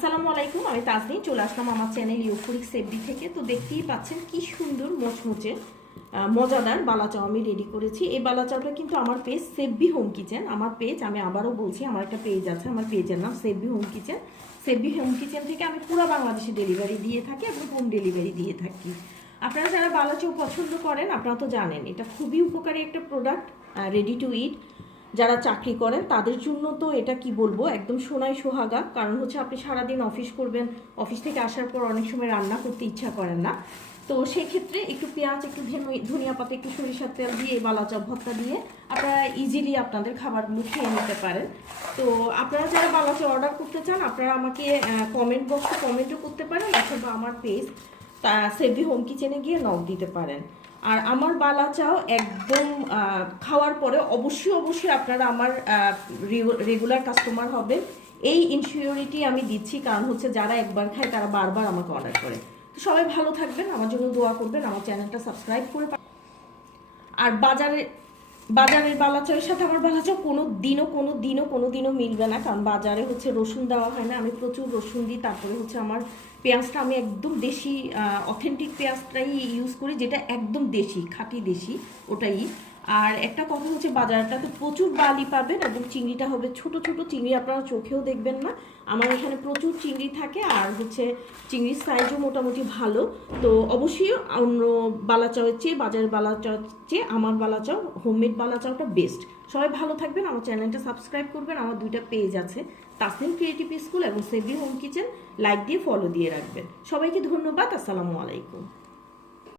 আসসালামু আলাইকুম, আমি তাজনি চলে আসলাম আমার চ্যানেল ইউফোরিক সেফডি থেকে। তো দেখতেই পাচ্ছেন কি সুন্দর মোচমোচে মজাদার বালাচাও আমি রেডি করেছি। এই বালাচাওটা কিন্তু আমার পেজ সেভবি হোম কিচেন আমার পেজ আমি আবারও বলছি, আমার একটা পেজ আছে, আমার পেজের নাম Savvy home kitchen Savvy home kitchen থেকে আমি পুরো বাংলাদেশে ডেলিভারি দিয়ে থাকি, এবং হোম ডেলিভারি দিয়ে থাকি। আপনারা যারা বালাচাও পছন্দ করেন, আপনারা তো জানেন, এটা খুবই উপকারী একটা প্রোডাক্ট রেডি টু ইট যারা চাকরি করেন, তাদের জন্য তো এটা কি বলব, একদম সোনাই সোহাগা। কারণ হচ্ছে আপনি সারাদিন অফিস করবেন অফিস থেকে আসার পর অনেক সময় রান্না করতে ইচ্ছা করেন না। তো সেক্ষেত্রে একটু পেঁয়াজ, একটু ধনে- ধনিয়া পাতা, একটু সরিষার তেল দিয়ে বালাচা ভর্তা দিয়ে আপনারা ইজিলি আপনাদের খাবারগুলো খেয়ে নিতে পারেন। তো আপনারা যারা বালাচা অর্ডার করতে চান, আপনারা আমাকে কমেন্ট বক্সে কমেন্টও করতে পারেন, অথবা আমার পেজ তা সেভি হোম কিচেনে গিয়ে নক দিতে পারেন। আর আমার বালা চাও একদম খাওয়ার পরে অবশ্যই অবশ্যই আপনারা আমার রেগুলার কাস্টমার হবে। এই ইনসিওরিটি আমি দিচ্ছি, কারণ হচ্ছে যারা একবার খায় তারা বারবার আমাকে অর্ডার করে। তো সবাই ভালো থাকবেন, আমার জন্য দোয়া করবেন, আমার চ্যানেলটা সাবস্ক্রাইব করে আর বাজারে বাজারের বালাচয়ের সাথে আমার বালাচয় কোনো দিনও কোনো দিনও কোনো দিনও মিলবে না। কারণ বাজারে হচ্ছে রসুন দেওয়া হয় না। আমি প্রচুর রসুন দিই, তারপরে হচ্ছে আমার পেঁয়াজটা আমি একদম দেশি অথেন্টিক পেঁয়াজটাই ইউজ করি, যেটা একদম দেশি, খাঁটি দেশি, ওটাই। আর একটা কথা হচ্ছে, বাজারটাতে প্রচুর বালি পাবেন এবং চিংড়িটা হবে ছোট ছোট চিংড়ি, আপনারা চোখেও দেখবেন না। আমার এখানে প্রচুর চিংড়ি থাকে আর হচ্ছে চিংড়ির সাইজও মোটামুটি ভালো। তো অবশ্যই অন্য বালাচাওয়ের চেয়ে, বাজারের বালাচাওয়ের চেয়ে আমার বালাচাও হোমমেড বালাচাওটা বেস্ট সবাই ভালো থাকবেন, আমার চ্যানেলটা সাবস্ক্রাইব করবেন, আমার দুইটা পেজ আছে। তাসনিম ক্রিয়েটিভ স্কুল এবং সেভি হোম কিচেন লাইক দিয়ে ফলো দিয়ে রাখবেন। সবাইকে ধন্যবাদ, আসসালামু আলাইকুম।